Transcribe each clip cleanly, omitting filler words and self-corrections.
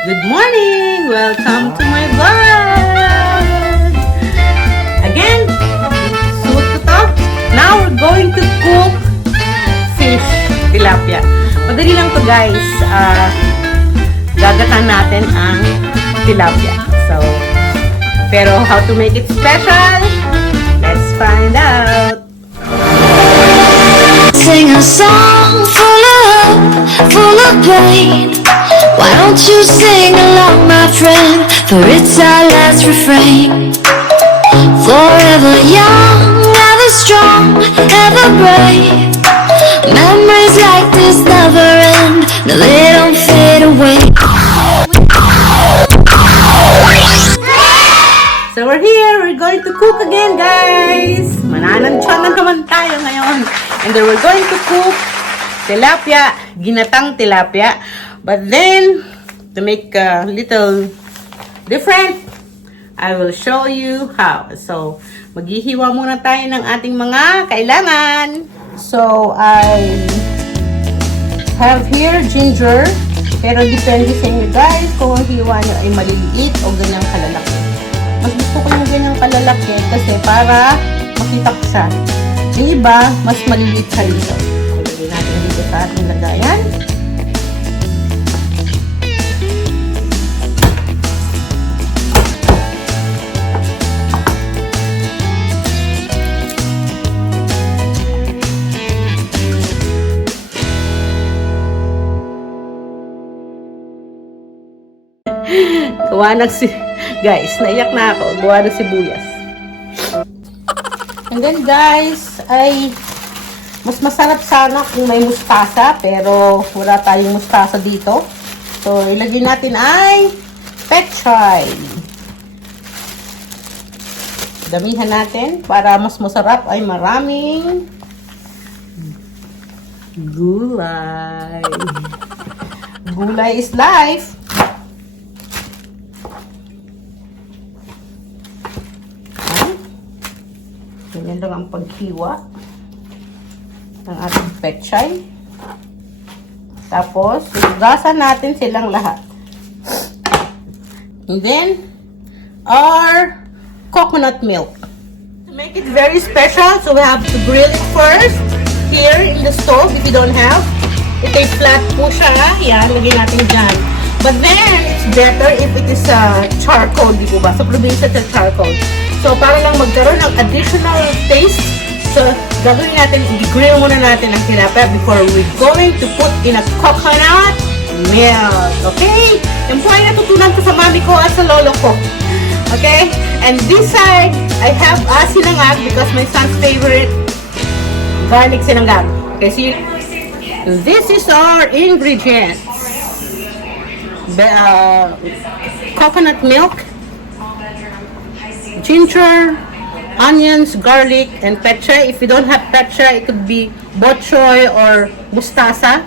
Good morning! Welcome to my vlog! Again, suot ko to. Now we're going to cook fish tilapia. Madali lang to guys. Gagatan natin ang tilapia. Pero how to make it special? Let's find out! Sing a song full of pain. Why don't you sing along, my friend? For it's our last refrain. Forever young, ever strong, ever brave. Memories like this never end. No, they don't fade away. So we're here. We're going to cook again, guys. Mananansyon na naman tayo ngayon. And then we're going to cook tilapia, ginatang tilapia. But then, to make a little different, I will show you how. So, maghihiwa muna tayo ng ating mga kailangan. So, I have here ginger. Pero depende sa inyo guys kung ang hiwa nyo ay maliliit o ganyang kalalaki. Mas gusto ko yung ganyang kalalaki kasi para makita ko siya. Yung iba, mas maliliit siya dito. Ilagay natin dito sa ating lagayan. Gawa ng guys, naiyak na ako. Gawa ng sibuyas. And then guys, ay mas masarap sana kung may mustasa, pero wala tayong mustasa dito. So, ilagay natin ay pechay. Damihan natin para mas masarap ay maraming gulay. Gulay is life. Ganyan lang ang paghiwa ng ating pechay. Tapos, hugasan natin silang lahat. And then, our coconut milk. To make it very special, so we have to grill it first here in the stove if you don't have. Ito ay flat po siya. Yan, lagyan natin dyan. But then, it's better if it is charcoal, di po ba? Sa probinsya sa charcoal. So, para lang magkaroon ng additional taste, so, gagawin natin, i-grill muna natin ang tilapia before we're going to put in a coconut milk. Okay? Yan po ay natutunan ko sa mami ko at sa lolo ko. Okay? And this side, I have sinangag because my son's favorite, garlic sinangag. Okay, see? This is our ingredients. Coconut milk, ginger, onions, garlic, and pechay. If you don't have pechay, it could be bok choy or mustasa.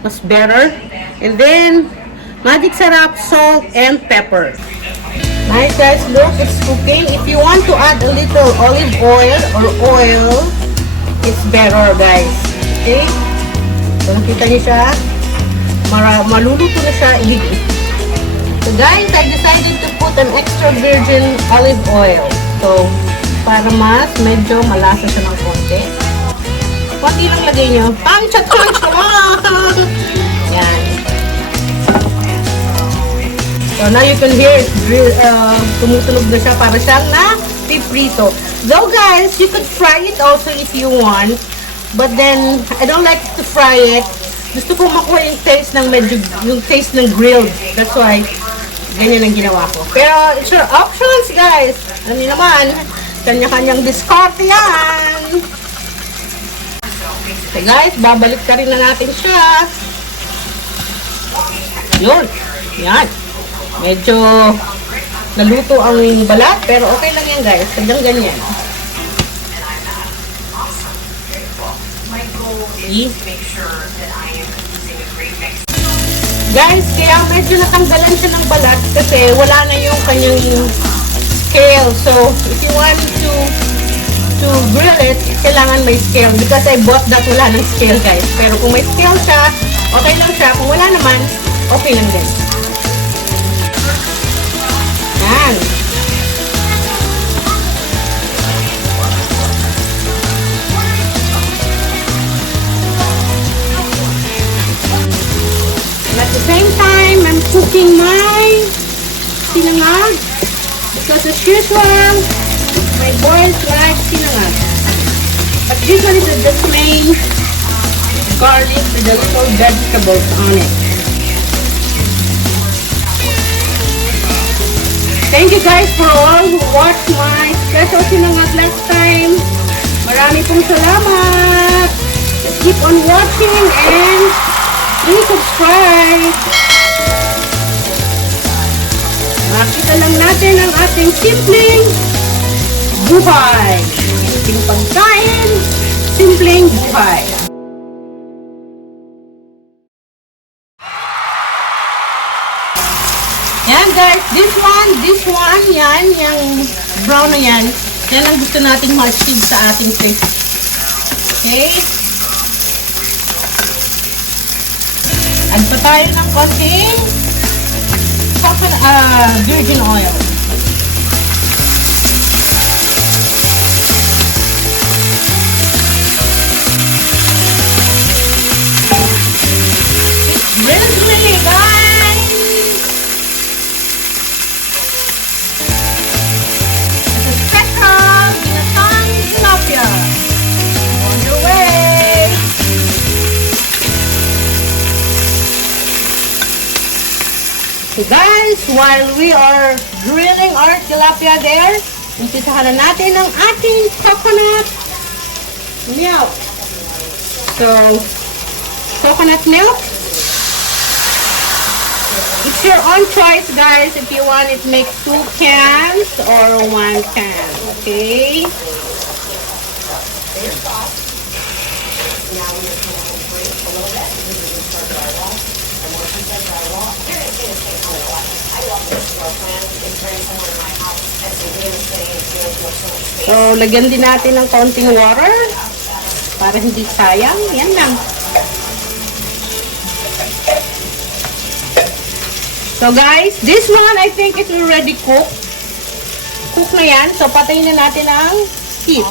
Mas better. And then, magic sarap, salt, and pepper. Nice guys, look, it's cooking. If you want to add a little olive oil or oil, it's better guys. Okay? So, nakita niyo siya. Maluluto na siya. So guys, I decided to put an extra virgin olive oil. So, para mas medyo malasa siya ng konti. Konti lang lagay nyo. Pancha-pancha! Yan. So now you can hear it tumutunog na siya para siyang na piprito. Though guys, you could fry it also if you want. But then, I don't like to fry it. Gusto ko makuha yung taste ng medyo, yung taste ng grilled. That's why, ganyan ang ginawa ko. Pero, it's your options, guys. Alam niyo naman, kanya-kanyang diskarte yan. Okay, guys, babalik ka rin na natin siya. Yun. Yan. Medyo naluto ang balat, pero okay lang yan, guys. Hanggang ganyan. See? Guys, kaya medyo natanggalan siya ng balat kasi wala na yung kanyang scale. So, if you want to grill it, kailangan may scale. Because I bought that, wala ng scale guys. Pero kung may scale siya, okay lang siya. Kung wala naman, okay lang din. time, I'm cooking my sinangag because as usual, my boys like sinangag. But this one is the plain garlic with the little vegetables on it. Thank you guys for all who watched my special sinangag last time. Marami pong salamat. Just keep on watching and please subscribe. Makita lang natin ang ating simpleng buhay. Simpleng pagkain, simpleng buhay. Yan guys, this one, yan, yung brown na yan. Yan ang gusto nating ma-achieve sa ating fish. Okay? Add pa tayo ng konting virgin oil. Really, guys! It's a special ginatang tilapia. On the way! So guys, while we are grilling our tilapia there, umpisahan na natin ang ating coconut milk. So, coconut milk. It's your own choice, guys, if you want it make 2 cans or 1 can, okay? So, lagyan din natin ng konting water para hindi sayang. Yan lang. So guys, this one I think is already cooked. Cook na yan. So patayin na natin ang heat.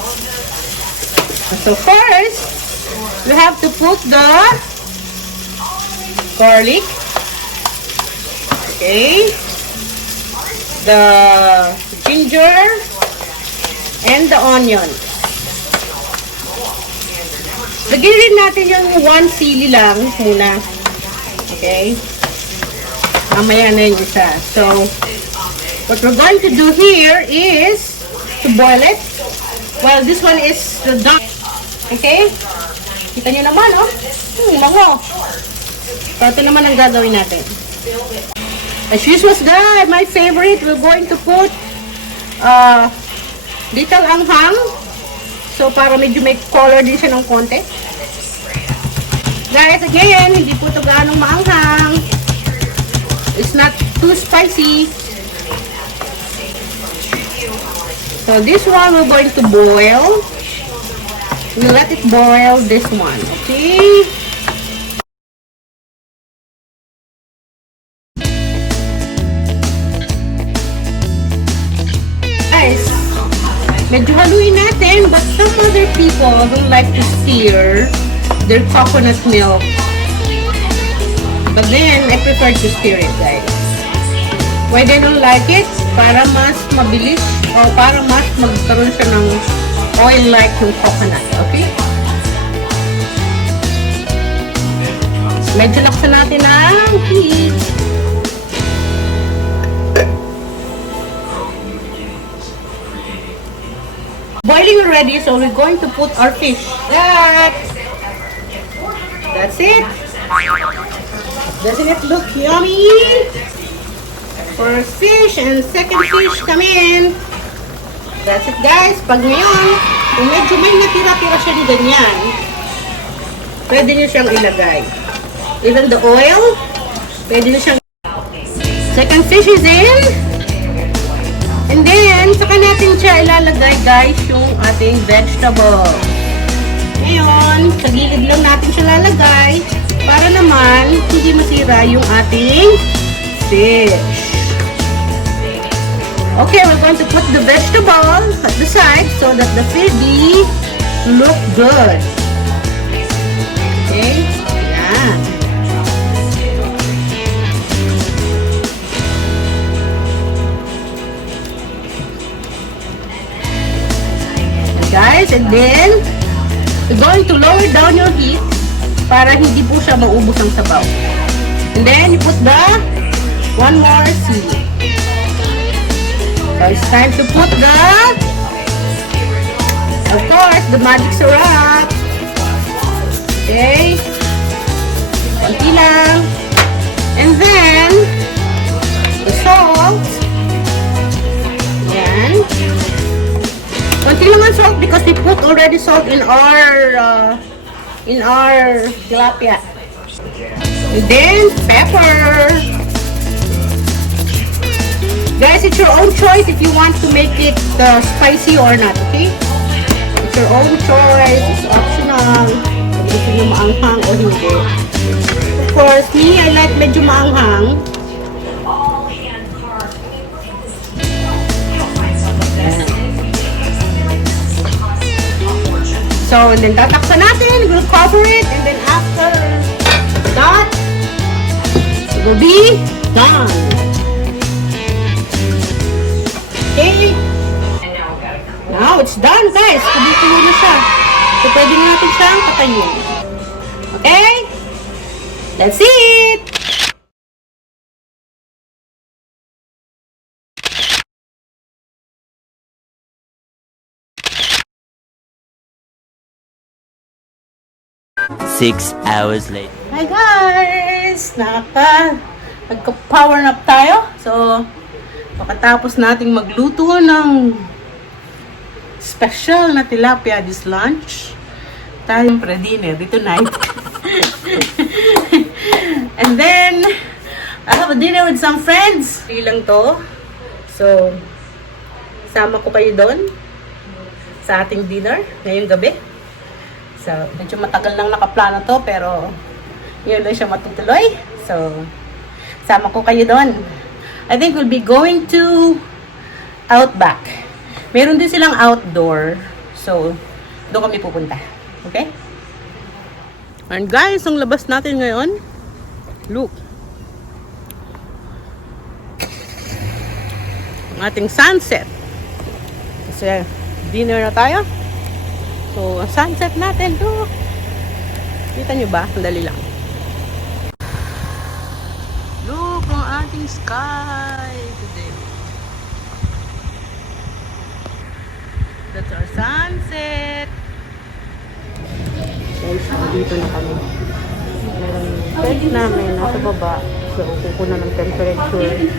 So first, we have to put the garlic. Okay. The ginger and the onion. Lagyan rin natin yung 1 sili lang muna. Okay. Mamaya na yung isa. So, what we're going to do here is to boil it. Well, this one is the duck. Okay? Kita nyo naman, oh. Mango. So, ito naman ang gagawin natin. As usual, guys, my favorite, we're going to put little anghang. So, para medyo may color din siya ng konti. Guys, again, hindi po ito gaanong maanghang. It's not too spicy. So this one we're going to boil. We'll let it boil this one. Okay? Guys, medyo haluin natin, but some other people don't like to stir their coconut milk. But then, I prefer to stir it, guys. Why they don't like it? Para mas mabilis o para mas magkaroon siya ng oil-like yung coconut. Okay? Medyo laksan natin ang heat. Boiling already, so we're going to put our fish. That's it. Doesn't it look yummy? First fish and second fish come in. That's it, guys. Pag ngayon, kung medyo may natira-tira siya ni ganyan, pwede nyo siyang ilagay. Even the oil, pwede nyo siyang. Second fish is in. And then, saka natin siya ilalagay, guys, yung ating vegetable. Ngayon, sa gilid lang natin siya lalagay. Para naman, hindi masira yung ating fish. Okay, we're going to put the vegetables at the side so that the fish look good. Okay, yan. guys. And then, we're going to lower down your heat para hindi po siya maubos ang sabaw. And then, you put the one more sili. So, it's time to put the, of course, the magic syrup. Okay. Konti lang. And then, the salt. Yan. Konti lang ang salt because we put already salt in our tilapia. And then, pepper. Guys, it's your own choice if you want to make it spicy or not, okay? It's your own choice. It's optional. Kung gusto nyo maanghang o hindi. Of course, me, I like medyo maanghang. So, and then tatakpan natin. We'll cover it. And then after that, it will be done. Okay? Now, it's done, guys. Kubi-kulo na siya. So, pwede natin siyang patayin. Okay? That's it! Six hours later. Hi guys! Nagka-power nap tayo. So, pagkatapos nating magluto ng special na tilapia this lunch, tayong pre-dinner dito night. And then, I have a dinner with some friends. Hindi lang to. So, sama ko kayo doon sa ating dinner ngayong gabi. So, medyo matagal lang nakaplano to, pero yun lang siya matutuloy. So, sama ko kayo doon. I think we'll be going to Outback. Meron din silang outdoor. So, doon kami pupunta. Okay? And guys, ang labas natin ngayon, look. Ang ating sunset. Kasi dinner na tayo. So, ang sunset natin, look. Kita nyo ba? Sandali lang. Look ang ating sky today. That's our sunset. Guys, dito na kami. Meron bed namin nasa baba. So, kukuha ng temperature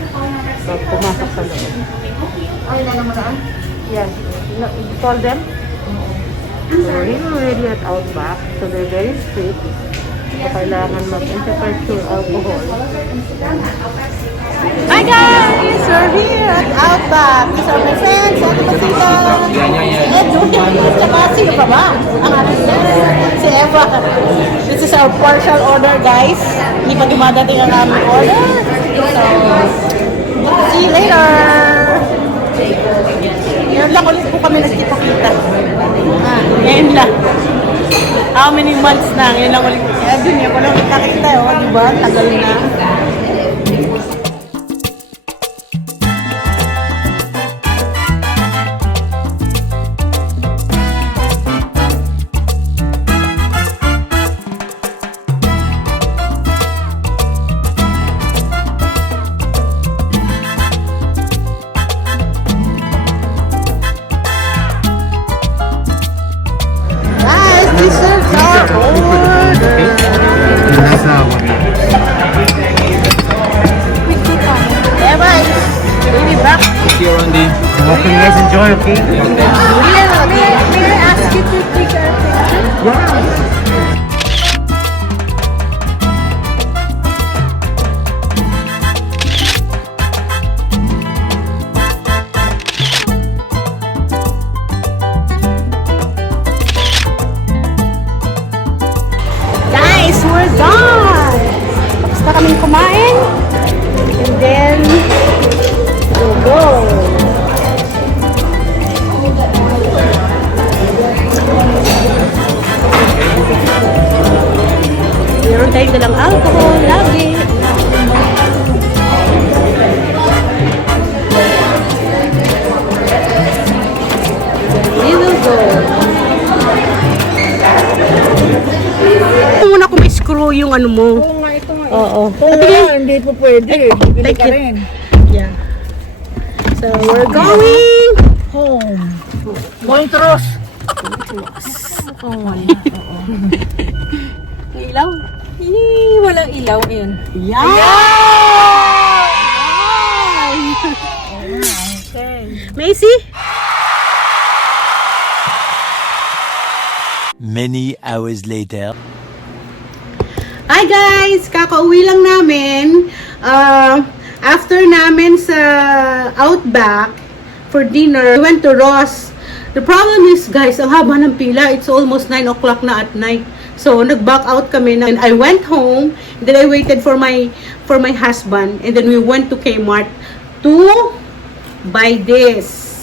pag pumasok sa loob. Ay, na naman na? Yes. You told them? So, we're here already at Outback. So, they're very strict. So, kailangan mag-temperature alcohol. Hi guys! We're here at Outback. These are my friends. Ate Basita. Si Edwin. Tsaka sino pa ba? Ang ating si Eva. This is our partial order, guys. Hindi pa dumadating ang aming order. So, see you later! Ngayon lang ulit po kami nagkita-kita. Ngayon lang. How many months na? Ngayon lang ulit. Kaya dun yan ko lang nakita. Diba? Tagal na. Welcome, you guys enjoy, okay? May I ask you to take a picture? Yeah. Guys, we're done! Tapos na kaming kumain. And then, we'll go. hindi po pwede. Bibili Thank ka you. rin. Yeah. So, we're going Home. Montrose. Oo, wala. Oo. May ilaw? Walang ilaw. Ayun. Yeah! Okay. Macy? Many hours later. Hi guys! Kakauwi lang namin. After namin sa Outback for dinner, we went to Ross. The problem is, guys, ang haba ng pila. It's almost 9 o'clock na at night. So, nag-back out kami. And I went home. And then I waited for my husband. And then we went to Kmart to buy this.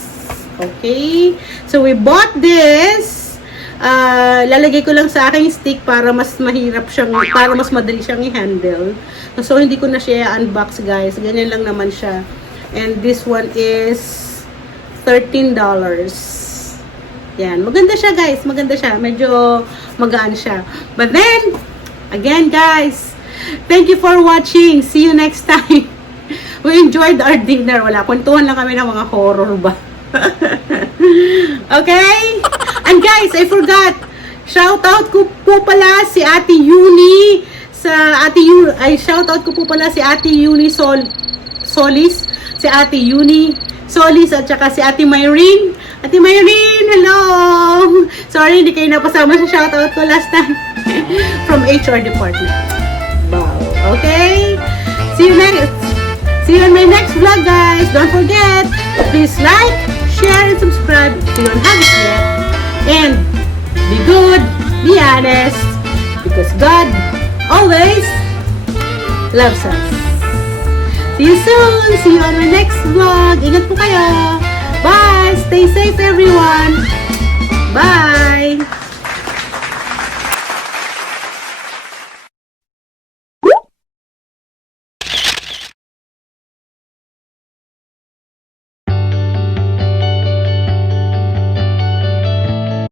Okay? So, we bought this. Lalagay ko lang sa aking stick para mas mahirap siyang, para mas madali siyang i-handle. So, hindi ko na siya unbox, guys. Ganyan lang naman siya. And this one is $13. Yan. Maganda siya, guys. Maganda siya. Medyo magaan siya. But then, again, guys, thank you for watching. See you next time. We enjoyed our dinner. Wala. Kwentuhan lang kami ng mga horror ba. Okay? And guys, I forgot. Shout out ko po pala si Ate Yuni shout out ko po pala si Ate Yuni Solis, si Ate Yuni Solis at saka si Ate Myrene. Ate Myrene, hello! Sorry, hindi kayo napasama sa shout out ko last time. From HR department. Wow. Okay? See you in my next vlog, guys. Don't forget, please like, share, and subscribe if you don't have it yet. And be good, be honest, because God always loves us. See you soon. See you on my next vlog. Ingat po kayo. Bye. Stay safe, everyone. Bye.